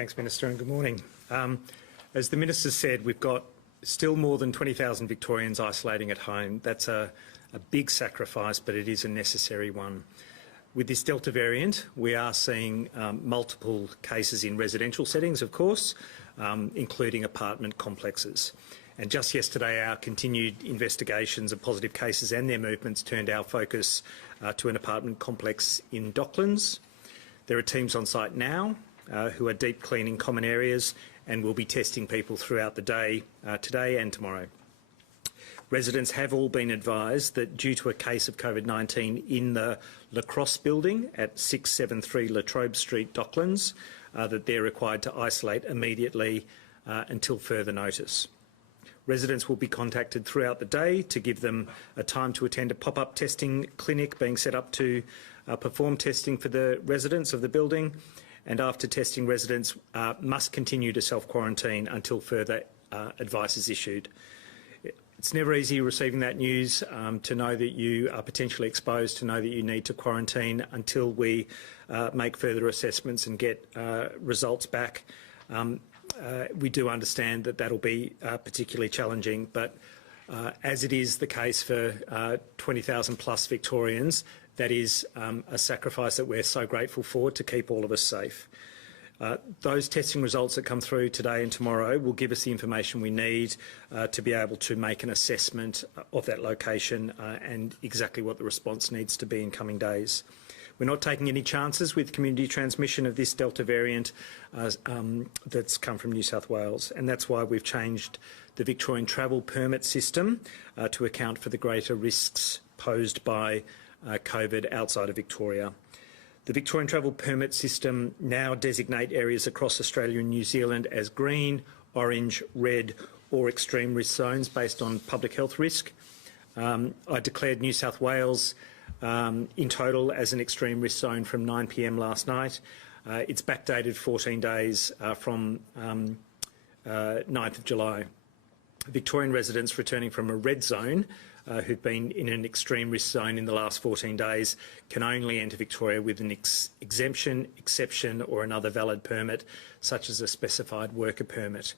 Thanks, Minister, and good morning. As the Minister said, we've got still more than 20,000 Victorians isolating at home. That's a big sacrifice, but it is a necessary one. With this Delta variant, we are seeing multiple cases in residential settings, of course, including apartment complexes. And just yesterday, our continued investigations of positive cases and their movements turned our focus to an apartment complex in Docklands. There are teams on site now who are deep cleaning common areas and will be testing people throughout the day, today and tomorrow. Residents have all been advised that due to a case of COVID-19 in the La Crosse building at 673 La Trobe Street, Docklands, that they're required to isolate immediately until further notice. Residents will be contacted throughout the day to give them a time to attend a pop-up testing clinic being set up to perform testing for the residents of the building, and after testing, residents must continue to self-quarantine until further advice is issued. It's never easy receiving that news, to know that you are potentially exposed, to know that you need to quarantine until we make further assessments and get results back. We do understand that that'll be particularly challenging, but as it is the case for 20,000 plus Victorians, that is a sacrifice that we're so grateful for to keep all of us safe. Those testing results that come through today and tomorrow will give us the information we need to be able to make an assessment of that location and exactly what the response needs to be in coming days. We're not taking any chances with community transmission of this Delta variant that's come from New South Wales, and that's why we've changed the Victorian travel permit system to account for the greater risks posed by COVID outside of Victoria. The Victorian travel permit system now designate areas across Australia and New Zealand as green, orange, red or extreme risk zones based on public health risk. I declared New South Wales in total as an extreme risk zone from 9 p.m. last night. It's backdated 14 days from 9th of July. Victorian residents returning from a red zone who've been in an extreme risk zone in the last 14 days can only enter Victoria with an exemption, exception or another valid permit, such as a specified worker permit.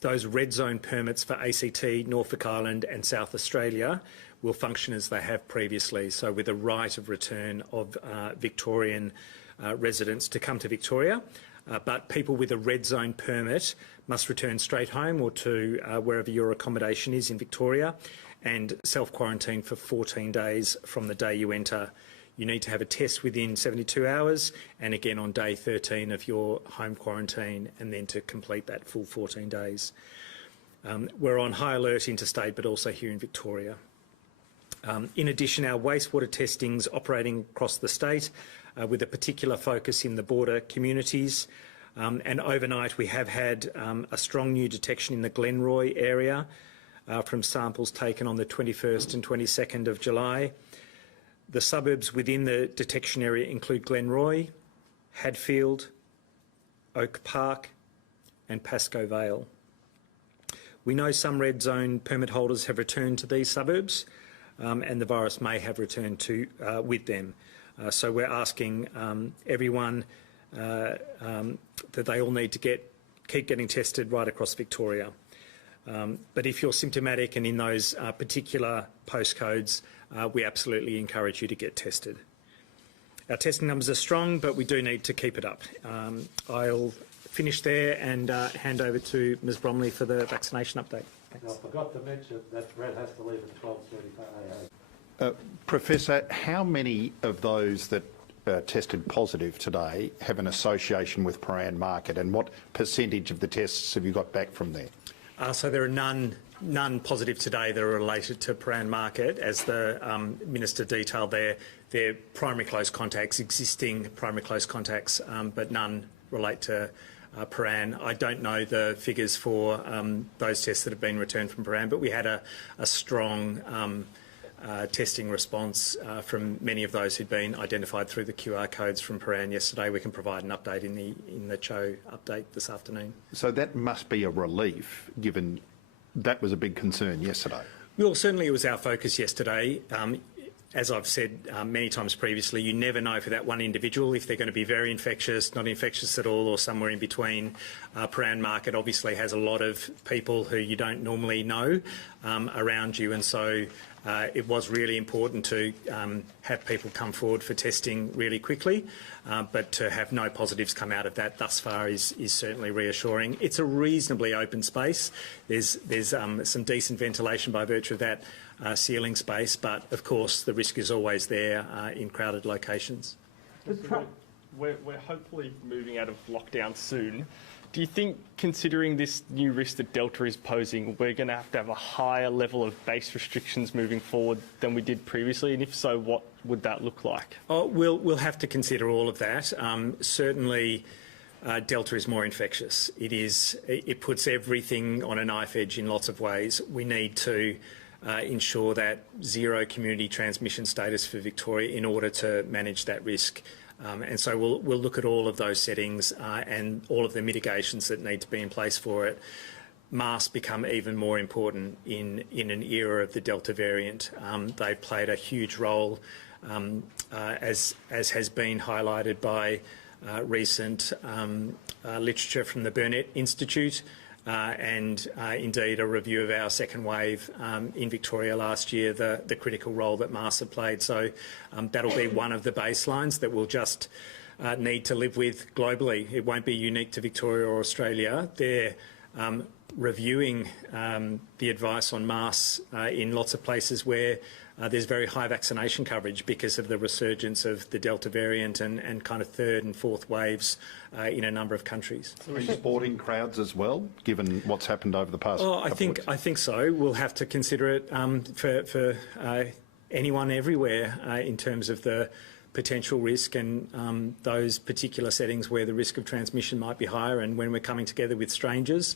Those red zone permits for ACT, Norfolk Island and South Australia will function as they have previously, so with a right of return of Victorian residents to come to Victoria. But people with a red zone permit must return straight home or to wherever your accommodation is in Victoria and self-quarantine for 14 days from the day you enter. You need to have a test within 72 hours and again on day 13 of your home quarantine, and then to complete that full 14 days. We're on high alert interstate but also here in Victoria. In addition, our wastewater testing's operating across the state with a particular focus in the border communities. And overnight we have had a strong new detection in the Glenroy area from samples taken on the 21st and 22nd of July. The suburbs within the detection area include Glenroy, Hadfield, Oak Park and Pascoe Vale. We know some red zone permit holders have returned to these suburbs and the virus may have returned to with them. So we're asking everyone that they all need to keep getting tested right across Victoria. But if you're symptomatic and in those particular postcodes, we absolutely encourage you to get tested. Our testing numbers are strong, but we do need to keep it up. I'll finish there and hand over to Ms Bromley for the vaccination update. Thanks. I forgot to mention that Brett has to leave at 12:30 for AA. Professor, how many of those that tested positive today have an association with Prahran Market, and what percentage of the tests have you got back from there? So there are none positive today that are related to Prahran Market. As the Minister detailed there, they're primary close contacts, existing primary close contacts, but none relate to Prahran. I don't know the figures for those tests that have been returned from Prahran, but we had a strong testing response from many of those who'd been identified through the QR codes from Prahran yesterday. We can provide an update in the CHO update this afternoon. So that must be a relief, given that was a big concern yesterday. Well, certainly it was our focus yesterday. as I've said many times previously, you never know for that one individual if they're going to be very infectious, not infectious at all, or somewhere in between. Prahran Market obviously has a lot of people who you don't normally know around you, and so it was really important to have people come forward for testing really quickly, but to have no positives come out of that thus far is certainly reassuring. It's a reasonably open space. There's some decent ventilation by virtue of that ceiling space, but of course the risk is always there in crowded locations. We're hopefully moving out of lockdown soon. Do you think, considering this new risk that Delta is posing, we're going to have a higher level of base restrictions moving forward than we did previously? And if so, what would that look like? Oh, we'll have to consider all of that. Certainly, Delta is more infectious. It puts everything on a knife edge in lots of ways. We need to ensure that zero community transmission status for Victoria in order to manage that risk. And so we'll look at all of those settings and all of the mitigations that need to be in place for it. Masks become even more important in an era of the Delta variant. They've played a huge role, as has been highlighted by recent literature from the Burnet Institute. And indeed a review of our second wave in Victoria last year, the critical role that masks have played. So that'll be one of the baselines that we'll just need to live with globally. It won't be unique to Victoria or Australia. They're reviewing the advice on masks in lots of places where there's very high vaccination coverage because of the resurgence of the Delta variant and kind of third and fourth waves in a number of countries. Are you sporting crowds as well, given what's happened over the past couple of weeks? I think so. We'll have to consider it for anyone everywhere in terms of the potential risk and those particular settings where the risk of transmission might be higher, and when we're coming together with strangers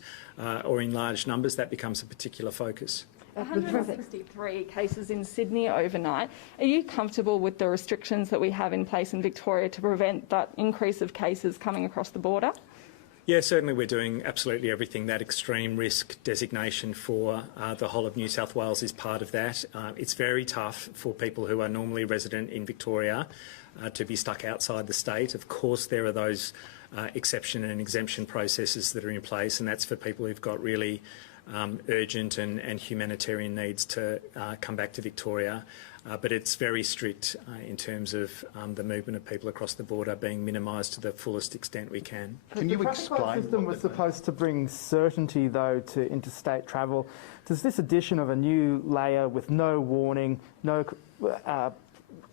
or in large numbers, that becomes a particular focus. 163 cases in Sydney overnight. Are you comfortable with the restrictions that we have in place in Victoria to prevent that increase of cases coming across the border? Yeah, certainly we're doing absolutely everything. That extreme risk designation for the whole of New South Wales is part of that. It's very tough for people who are normally resident in Victoria to be stuck outside the state. Of course, there are those exception and exemption processes that are in place, and that's for people who've got really urgent and humanitarian needs to come back to Victoria. But it's very strict in terms of the movement of people across the border being minimised to the fullest extent we can. Can you explain? The system was supposed to bring certainty, though, to interstate travel. Does this addition of a new layer with no warning, no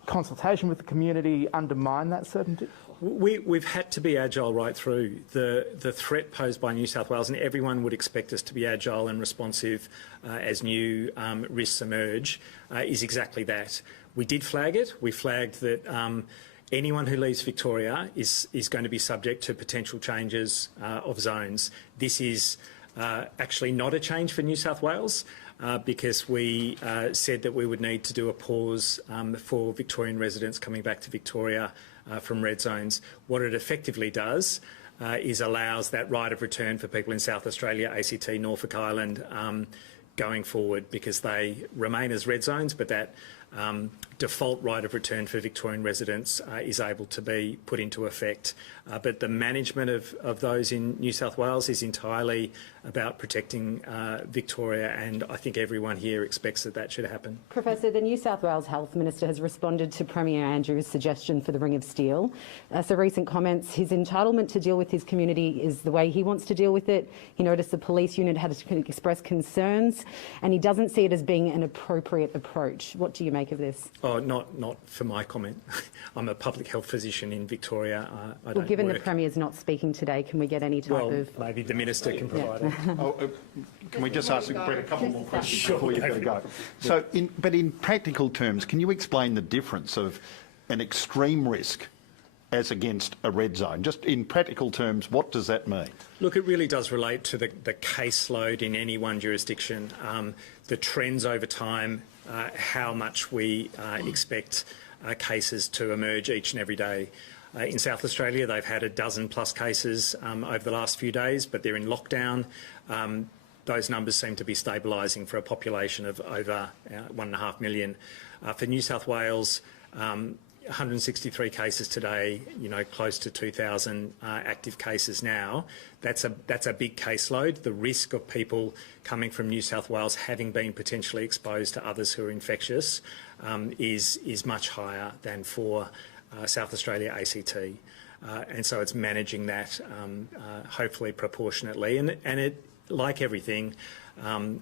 consultation with the community undermine that certainty? We've had to be agile right through. The threat posed by New South Wales, and everyone would expect us to be agile and responsive as new risks emerge, is exactly that. We did flag it. We flagged that anyone who leaves Victoria is going to be subject to potential changes of zones. This is actually not a change for New South Wales. Because we said that we would need to do a pause for Victorian residents coming back to Victoria from red zones. What it effectively does is allows that right of return for people in South Australia, ACT, Norfolk Island, going forward, because they remain as red zones, but that default right of return for Victorian residents is able to be put into effect. But the management of those in New South Wales is entirely about protecting Victoria, and I think everyone here expects that should happen. Professor, the New South Wales Health Minister has responded to Premier Andrews' suggestion for the Ring of Steel. So recent comments, his entitlement to deal with his community is the way he wants to deal with it. He noticed the police unit had expressed concerns, and he doesn't see it as being an appropriate approach. What do you make of this? Oh, not for my comment. I'm a public health physician in Victoria. I don't Given work. the Premier's not speaking today, can we get any type of... Maybe the Minister can provide it. Can we just ask Brett a couple more questions before you go? So, but in practical terms, can you explain the difference of an extreme risk as against a red zone? Just in practical terms, what does that mean? Look, it really does relate to the caseload in any one jurisdiction, the trends over time, how much we expect cases to emerge each and every day. In South Australia, they've had a dozen plus cases over the last few days, but they're in lockdown. those numbers seem to be stabilising for a population of over 1.5 million. For New South Wales, 163 cases today, close to 2,000 active cases now. That's a big caseload. The risk of people coming from New South Wales having been potentially exposed to others who are infectious is much higher than for South Australia ACT. And so it's managing that hopefully proportionately. And it, like everything,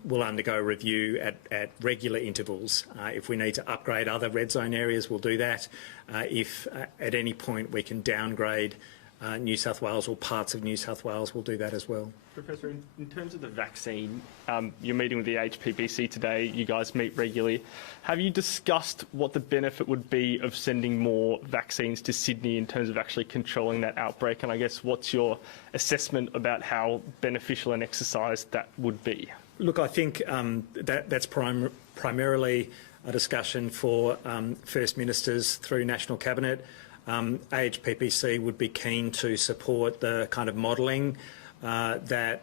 will undergo review at regular intervals. If we need to upgrade other red zone areas, we'll do that. If at any point we can downgrade New South Wales or parts of New South Wales, we'll do that as well. Professor, in terms of the vaccine, you're meeting with the HPBC today. You guys meet regularly. Have you discussed what the benefit would be of sending more vaccines to Sydney in terms of actually controlling that outbreak? And I guess what's your assessment about how beneficial an exercise that would be? Look, I think that's primarily a discussion for First Ministers through National Cabinet. AHPPC would be keen to support the kind of modelling that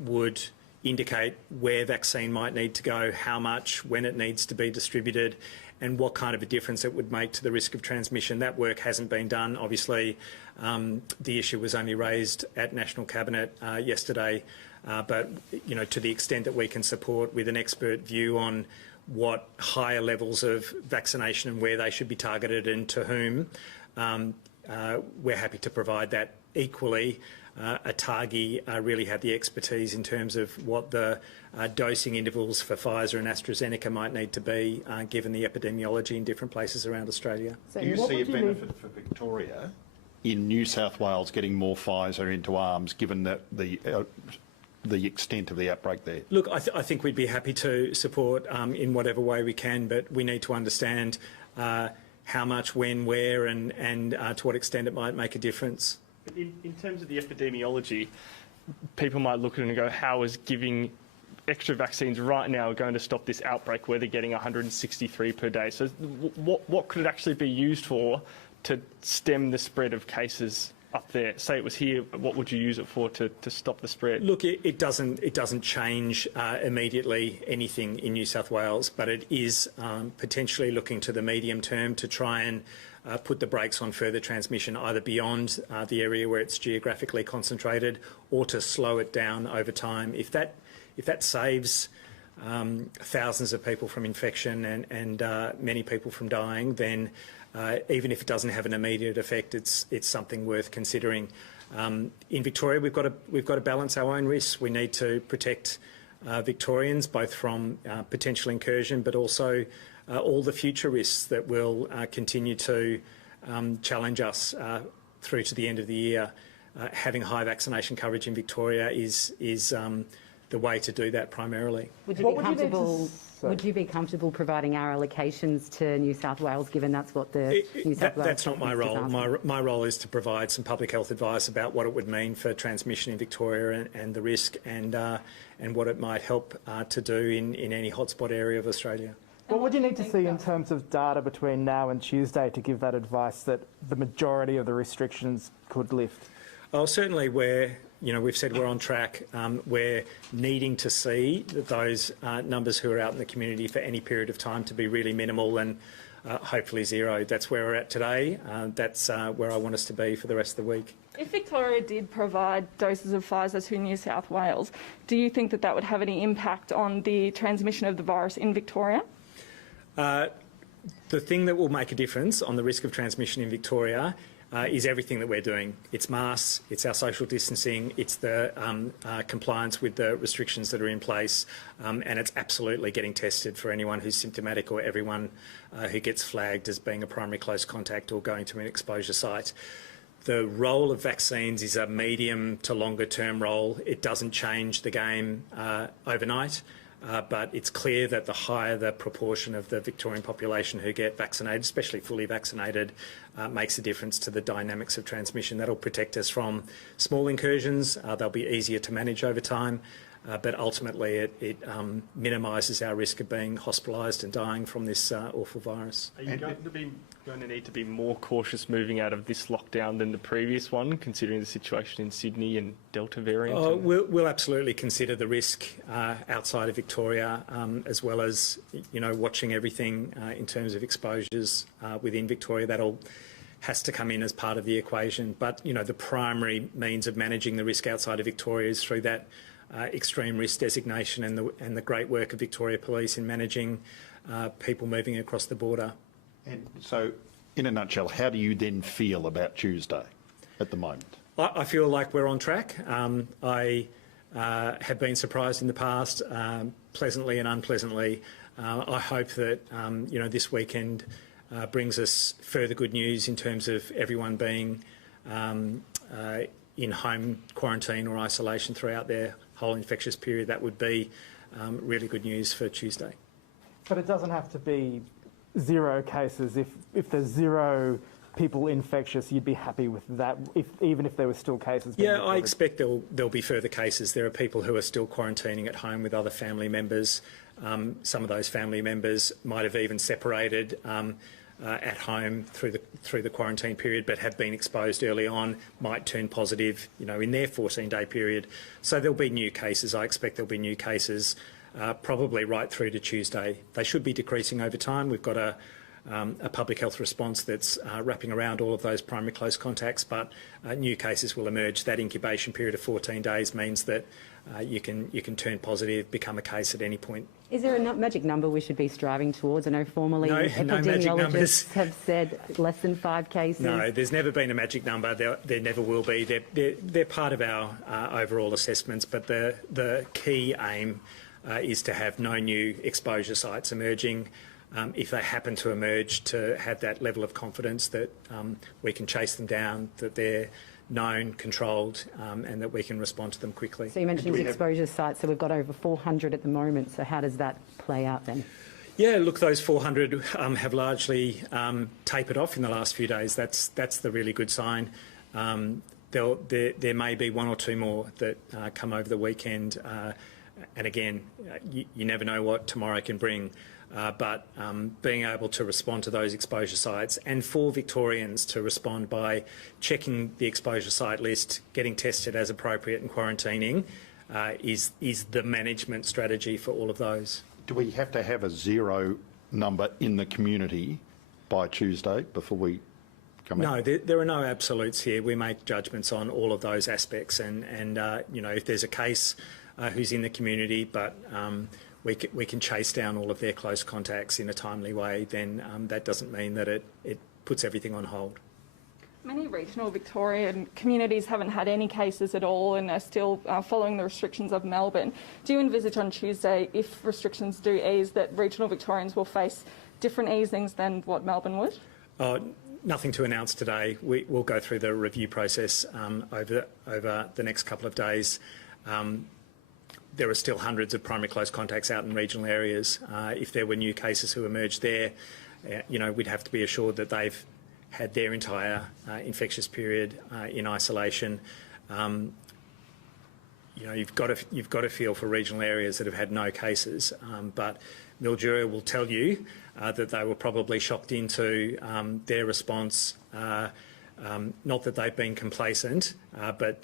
would indicate where vaccine might need to go, how much, when it needs to be distributed, and what kind of a difference it would make to the risk of transmission. That work hasn't been done. Obviously, the issue was only raised at National Cabinet yesterday, but to the extent that we can support with an expert view on what higher levels of vaccination and where they should be targeted and to whom, we're happy to provide that. Equally, ATAGI really had the expertise in terms of what the dosing intervals for Pfizer and AstraZeneca might need to be, given the epidemiology in different places around Australia. Do you see a benefit for Victoria in New South Wales getting more Pfizer into arms, given that the extent of the outbreak there? Look, I think we'd be happy to support in whatever way we can, but we need to understand how much, when, where, and to what extent it might make a difference. In terms of the epidemiology, people might look at it and go, how is giving extra vaccines right now going to stop this outbreak where they're getting 163 per day? So what could it actually be used for to stem the spread of cases up there? Say it was here, what would you use it for to stop the spread? Look, it doesn't change immediately anything in New South Wales, but it is potentially looking to the medium term to try and put the brakes on further transmission, either beyond the area where it's geographically concentrated, or to slow it down over time. If that saves thousands of people from infection and many people from dying, then even if it doesn't have an immediate effect, it's something worth considering. In Victoria, we've got to balance our own risks. We need to protect Victorians both from potential incursion, but also all the future risks that will continue to challenge us through to the end of the year. Having high vaccination coverage in Victoria is the way to do that primarily. Would you be comfortable providing our allocations to New South Wales, given that's what the New South Wales... That's not my role. My role is to provide some public health advice about what it would mean for transmission in Victoria and the risk and what it might help to do in any hotspot area of Australia. What would you need to see in terms of data between now and Tuesday to give that advice that the majority of the restrictions could lift? Oh, certainly we've said we're on track. We're needing to see those numbers who are out in the community for any period of time to be really minimal and hopefully zero. That's where we're at today. That's where I want us to be for the rest of the week. If Victoria did provide doses of Pfizer to New South Wales, do you think that would have any impact on the transmission of the virus in Victoria? The thing that will make a difference on the risk of transmission in Victoria is everything that we're doing. It's masks, it's our social distancing, it's the compliance with the restrictions that are in place, and it's absolutely getting tested for anyone who's symptomatic or everyone who gets flagged as being a primary close contact or going to an exposure site. The role of vaccines is a medium to longer term role. It doesn't change the game overnight. But it's clear that the higher the proportion of the Victorian population who get vaccinated, especially fully vaccinated, makes a difference to the dynamics of transmission. That'll protect us from small incursions. They'll be easier to manage over time. but ultimately it minimises our risk of being hospitalised and dying from this awful virus. Are you going to need to be more cautious moving out of this lockdown than the previous one, considering the situation in Sydney and Delta variant? We'll absolutely consider the risk outside of Victoria, as well as watching everything in terms of exposures within Victoria. That'll has to come in as part of the equation. But the primary means of managing the risk outside of Victoria is through that extreme risk designation and the great work of Victoria Police in managing people moving across the border. And so, in a nutshell, how do you then feel about Tuesday at the moment? I feel like we're on track. I have been surprised in the past, pleasantly and unpleasantly. I hope that this weekend brings us further good news in terms of everyone being in home quarantine or isolation throughout their whole infectious period. That would be really good news for Tuesday. But it doesn't have to be 0 cases. If there's 0 people infectious, you'd be happy with that, even if there were still cases being reported? I expect there'll be further cases. There are people who are still quarantining at home with other family members. Some of those family members might have even separated at home through the quarantine period, but have been exposed early on, might turn positive, in their 14-day period. So there'll be new cases. I expect there'll be new cases probably right through to Tuesday. They should be decreasing over time. We've got a public health response that's wrapping around all of those primary close contacts, but new cases will emerge. That incubation period of 14 days means that you can turn positive, become a case at any point. Is there a magic number we should be striving towards? I know formally No magic numbers. have said less than 5 cases. No, there's never been a magic number. There never will be. They're part of our overall assessments, but the key aim is to have no new exposure sites emerging. If they happen to emerge, to have that level of confidence that we can chase them down, that they're known, controlled, and that we can respond to them quickly. So you mentioned exposure sites, so we've got over 400 at the moment, so how does that play out then? Yeah, look, those 400 have largely tapered off in the last few days. That's the really good sign. There may be 1 or 2 more that come over the weekend, and again, you never know what tomorrow can bring. But being able to respond to those exposure sites, and for Victorians to respond by checking the exposure site list, getting tested as appropriate and quarantining is the management strategy for all of those. Do we have to have a 0 number in the community by Tuesday before we come out? No, there are no absolutes here. We make judgments on all of those aspects, and if there's a case who's in the community, but we can chase down all of their close contacts in a timely way, then that doesn't mean that it puts everything on hold. Many regional Victorian communities haven't had any cases at all and are still following the restrictions of Melbourne. Do you envisage on Tuesday, if restrictions do ease, that regional Victorians will face different easings than what Melbourne would? Nothing to announce today. We'll go through the review process over the next couple of days. There are still hundreds of primary close contacts out in regional areas. If there were new cases who emerged there, we'd have to be assured that they've had their entire infectious period in isolation. You've got to feel for regional areas that have had no cases, but Mildura will tell you that they were probably shocked into their response. Not that they've been complacent, but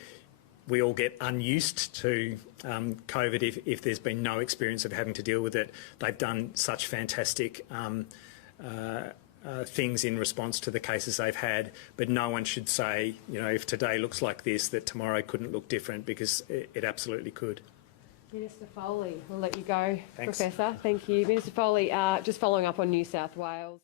we all get unused to COVID if there's been no experience of having to deal with it. They've done such fantastic things in response to the cases they've had, but no one should say, if today looks like this, that tomorrow couldn't look different, because it absolutely could. Minister Foley, we'll let you go, Thanks. Professor. Thank you. Minister Foley, just following up on New South Wales.